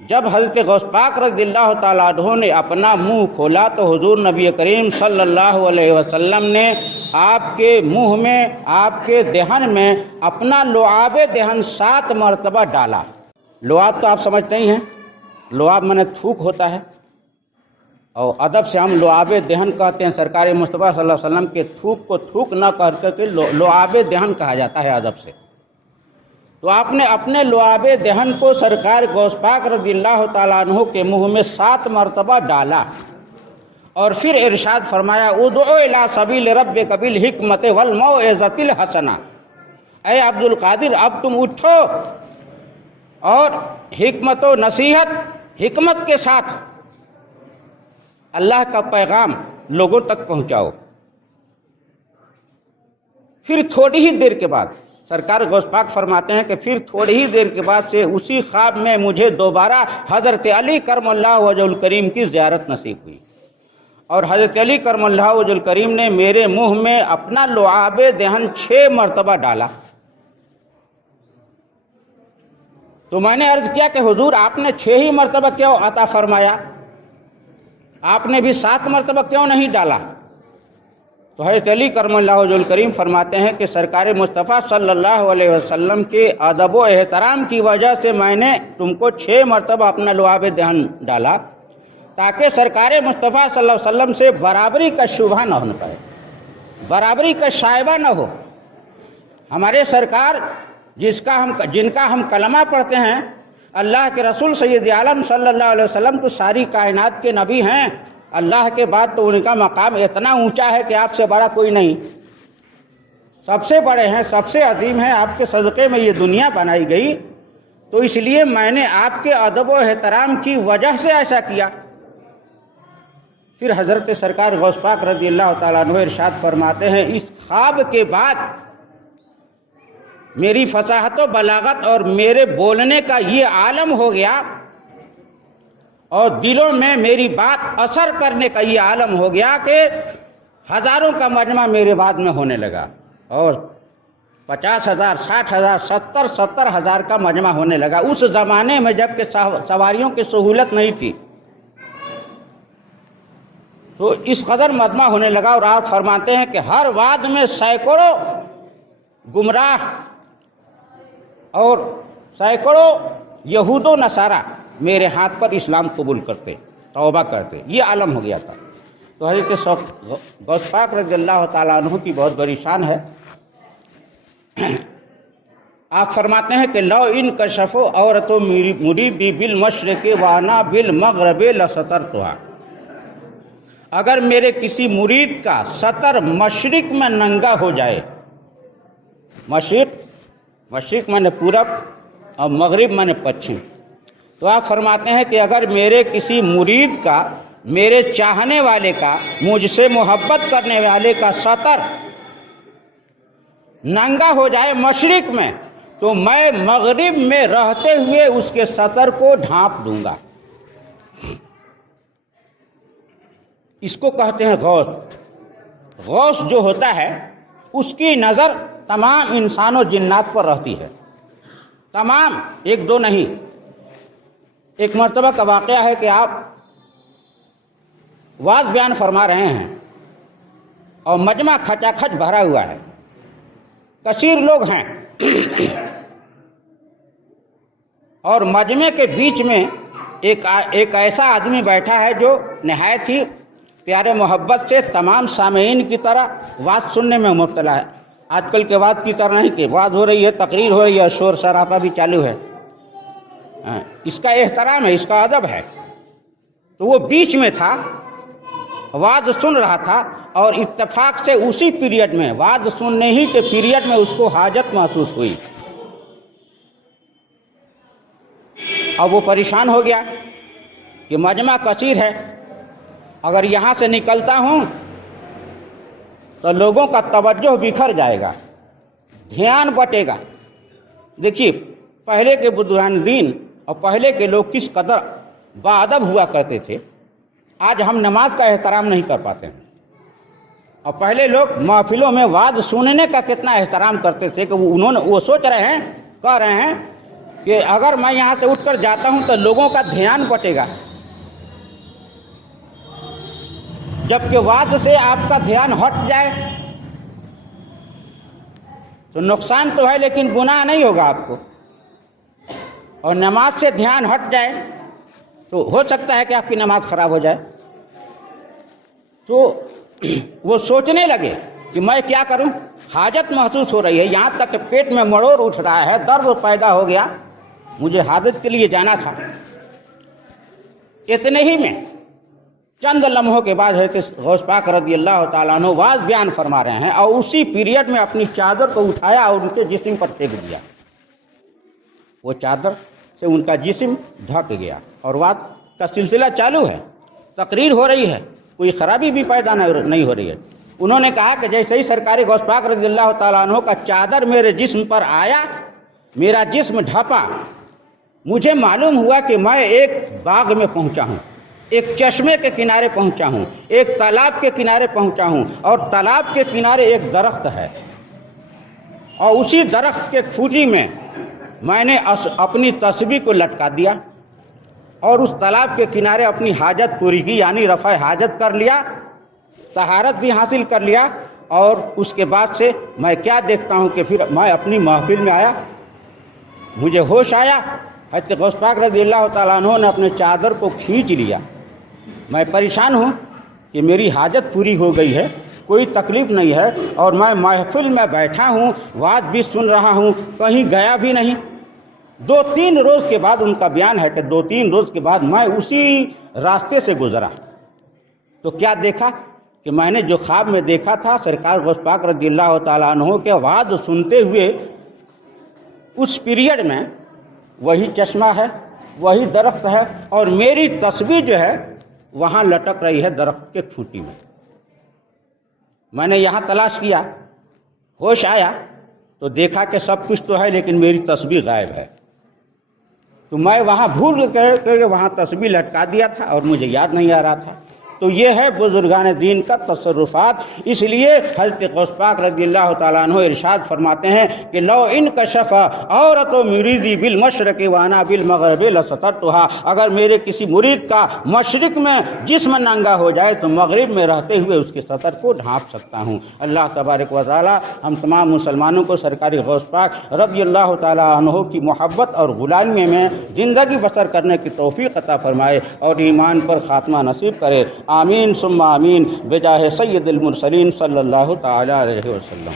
جب حضرت غوث پاک رضی اللہ تعالیٰ عنہ نے اپنا منہ کھولا تو حضور نبی کریم صلی اللہ علیہ وسلم نے آپ کے منہ میں، آپ کے دہن میں اپنا لعاب دہن 7 مرتبہ ڈالا۔ لعاب تو آپ سمجھتے ہی ہیں، لعاب مانے تھوک ہوتا ہے، اور ادب سے ہم لعاب دہن کہتے ہیں۔ سرکار مصطفیٰ صلی اللہ علیہ وسلم کے تھوک کو تھوک نہ کر کے لعاب دہن کہا جاتا ہے ادب سے۔ تو آپ نے اپنے لعاب دہن کو سرکار غوث پاک رضی اللہ تعالیٰ عنہ کے منہ میں 7 مرتبہ ڈالا، اور پھر ارشاد فرمایا ادعو الی سبیل ربک بالحکمت والموعظۃ الحسنہ، اے عبد القادر اب تم اٹھو اور حکمت و نصیحت، حکمت کے ساتھ اللہ کا پیغام لوگوں تک پہنچاؤ۔ پھر تھوڑی ہی دیر کے بعد سرکار غوث پاک فرماتے ہیں کہ پھر تھوڑی ہی دیر کے بعد سے اسی خواب میں مجھے دوبارہ حضرت علی کرم اللہ وجہ الکریم کی زیارت نصیب ہوئی، اور حضرت علی کرم اللہ وجہ الکریم نے میرے منہ میں اپنا لعاب دہن 6 مرتبہ ڈالا۔ تو میں نے عرض کیا کہ حضور آپ نے 6 ہی مرتبہ کیوں عطا فرمایا، آپ نے بھی 7 مرتبہ کیوں نہیں ڈالا؟ تو حضرت علی کرم اللہ وجہ الکریم فرماتے ہیں کہ سرکار مصطفیٰ صلی اللہ علیہ وسلم کے ادب و احترام کی وجہ سے میں نے تم کو 6 مرتبہ اپنا لعاب دہن ڈالا، تاکہ سرکار مصطفیٰ صلی اللہ علیہ وسلم سے برابری کا شبہ نہ ہو پائے، برابری کا شائبہ نہ ہو۔ ہمارے سرکار جن کا ہم کلمہ پڑھتے ہیں، اللہ کے رسول سید عالم صلی اللہ علیہ وسلم تو ساری کائنات کے نبی ہیں، اللہ کے بعد تو ان کا مقام اتنا اونچا ہے کہ آپ سے بڑا کوئی نہیں، سب سے بڑے ہیں، سب سے عظیم ہیں، آپ کے صدقے میں یہ دنیا بنائی گئی، تو اس لیے میں نے آپ کے ادب و احترام کی وجہ سے ایسا کیا۔ پھر حضرت سرکار غوث پاک رضی اللہ تعالیٰ عنہ ارشاد فرماتے ہیں اس خواب کے بعد میری فصاحت و بلاغت اور میرے بولنے کا یہ عالم ہو گیا، اور دلوں میں میری بات اثر کرنے کا یہ عالم ہو گیا کہ ہزاروں کا مجمع میرے بعد میں ہونے لگا، اور 50,000 60,000 70,000 کا مجمع ہونے لگا۔ اس زمانے میں جب کہ سواریوں کی سہولت نہیں تھی، تو اس قدر مجمع ہونے لگا، اور آپ فرماتے ہیں کہ ہر واد میں سینکڑوں گمراہ اور سینکڑوں یہود و نصارہ میرے ہاتھ پر اسلام قبول کرتے، توبہ کرتے، یہ عالم ہو گیا تھا۔ تو حضرت غوث پاک رضی اللہ تعالیٰ عنہ کی بہت بڑی شان ہے۔ آپ فرماتے ہیں کہ لو ان کشفوا عورت مریدی بالمشرق وانا بالمغرب لسترتها، اگر میرے کسی مرید کا سطر مشرق میں ننگا ہو جائے، مشرق مانے پورب اور مغرب مانے پچھم، تو آپ فرماتے ہیں کہ اگر میرے کسی مرید کا، میرے چاہنے والے کا، مجھ سے محبت کرنے والے کا سطر ننگا ہو جائے مشرق میں، تو میں مغرب میں رہتے ہوئے اس کے سطر کو ڈھانپ دوں گا۔ اس کو کہتے ہیں غوث۔ غوث جو ہوتا ہے اس کی نظر تمام انسان و جنات پر رہتی ہے، تمام، ایک دو نہیں۔ ایک مرتبہ کا واقعہ ہے کہ آپ واعظ بیان فرما رہے ہیں اور مجمع کھچا کھچ بھرا ہوا ہے، کثیر لوگ ہیں، اور مجمع کے بیچ میں ایک ایسا آدمی بیٹھا ہے جو نہایت ہی پیارے محبت سے تمام سامعین کی طرح واعظ سننے میں مبتلا ہے۔ آج کل کے واعظ کی طرح نہیں کہ واعظ ہو رہی ہے، تقریر ہو رہی ہے، شور شرابہ بھی چالو ہے، اس کا احترام ہے، اس کا ادب ہے۔ تو وہ بیچ میں تھا، واعظ سن رہا تھا، اور اتفاق سے اسی پیریڈ میں، واعظ سننے ہی کے پیریڈ میں اس کو حاجت محسوس ہوئی، اب وہ پریشان ہو گیا کہ مجمع کثیر ہے، اگر یہاں سے نکلتا ہوں تو لوگوں کا توجہ بکھر جائے گا، دھیان بٹے گا۔ دیکھیے پہلے کے بزرگان دین اور پہلے کے لوگ کس قدر باادب ہوا کرتے تھے، آج ہم نماز کا احترام نہیں کر پاتے ہیں، اور پہلے لوگ محفلوں میں واعظ سننے کا کتنا احترام کرتے تھے کہ وہ سوچ رہے ہیں، کہہ رہے ہیں کہ اگر میں یہاں سے اٹھ کر جاتا ہوں تو لوگوں کا دھیان بٹے گا، جبکہ وعظ سے آپ کا دھیان ہٹ جائے تو نقصان تو ہے لیکن گناہ نہیں ہوگا آپ کو، اور نماز سے دھیان ہٹ جائے تو ہو سکتا ہے کہ آپ کی نماز خراب ہو جائے۔ تو وہ سوچنے لگے کہ میں کیا کروں، حاجت محسوس ہو رہی ہے، یہاں تک کہ پیٹ میں مڑوڑ اٹھ رہا ہے، درد پیدا ہو گیا، مجھے حاجت کے لیے جانا تھا۔ اتنے ہی میں چند لمحوں کے بعد حضرت غوث پاک رضی اللہ تعالیٰ عنہ واضح بیان فرما رہے ہیں، اور اسی پیریڈ میں اپنی چادر کو اٹھایا اور ان کے جسم پر پھینک دیا، وہ چادر سے ان کا جسم ڈھک گیا، اور واضح کا سلسلہ چالو ہے، تقریر ہو رہی ہے، کوئی خرابی بھی پیدا نہیں ہو رہی ہے۔ انہوں نے کہا کہ جیسے ہی سرکار غوث پاک رضی اللہ تعالیٰ عنہ کا چادر میرے جسم پر آیا، میرا جسم ڈھپا، مجھے معلوم ہوا کہ میں ایک باغ میں پہنچا ہوں، ایک چشمے کے کنارے پہنچا ہوں، ایک تالاب کے کنارے پہنچا ہوں، اور تالاب کے کنارے ایک درخت ہے، اور اسی درخت کے کھوٹی میں نے اپنی تسبیح کو لٹکا دیا، اور اس تالاب کے کنارے اپنی حاجت پوری کی، یعنی رفع حاجت کر لیا، طہارت بھی حاصل کر لیا۔ اور اس کے بعد سے میں کیا دیکھتا ہوں کہ پھر میں اپنی محفل میں آیا، مجھے ہوش آیا، حضرت غوث پاک رضی اللہ تعالیٰ عنہ نے اپنے چادر کو کھینچ لیا۔ میں پریشان ہوں کہ میری حاجت پوری ہو گئی ہے، کوئی تکلیف نہیں ہے، اور میں محفل میں بیٹھا ہوں، وعظ بھی سن رہا ہوں، کہیں گیا بھی نہیں۔ 2-3 روز کے بعد ان کا بیان ہے کہ 2-3 روز کے بعد میں اسی راستے سے گزرا، تو کیا دیکھا کہ میں نے جو خواب میں دیکھا تھا، سرکار غوث پاک رضی اللہ تعالیٰ عنہ کے وعظ سنتے ہوئے اس پیریڈ میں وہی چشمہ ہے، وہی درخت ہے، اور میری تسبیح جو ہے وہاں لٹک رہی ہے درخت کے کھوٹی میں۔ میں نے یہاں تلاش کیا، ہوش آیا تو دیکھا کہ سب کچھ تو ہے لیکن میری تسبیح غائب ہے، تو میں وہاں بھول کے وہاں تسبیح لٹکا دیا تھا اور مجھے یاد نہیں آ رہا تھا۔ تو یہ ہے بزرگان دین کا تصرفات۔ اس لیے حضرت غوث پاک رضی اللہ تعالیٰ عنہ ارشاد فرماتے ہیں کہ لو انکشف عورت مریدی بالمشرق وانا بالمغرب لسترتها، اگر میرے کسی مرید کا مشرق میں جسم ننگا ہو جائے تو مغرب میں رہتے ہوئے اس کے سطر کو ڈھانپ سکتا ہوں۔ اللہ تبارک و تعالی ہم تمام مسلمانوں کو سرکاری غوث پاک رضی اللہ تعالیٰ عنہ کی محبت اور غلامی میں زندگی بسر کرنے کی توفیق عطا فرمائے اور ایمان پر خاتمہ نصیب کرے۔ آمین ثم آمین بجاہ سید المرسلین صلی اللہ تعالی علیہ وسلم۔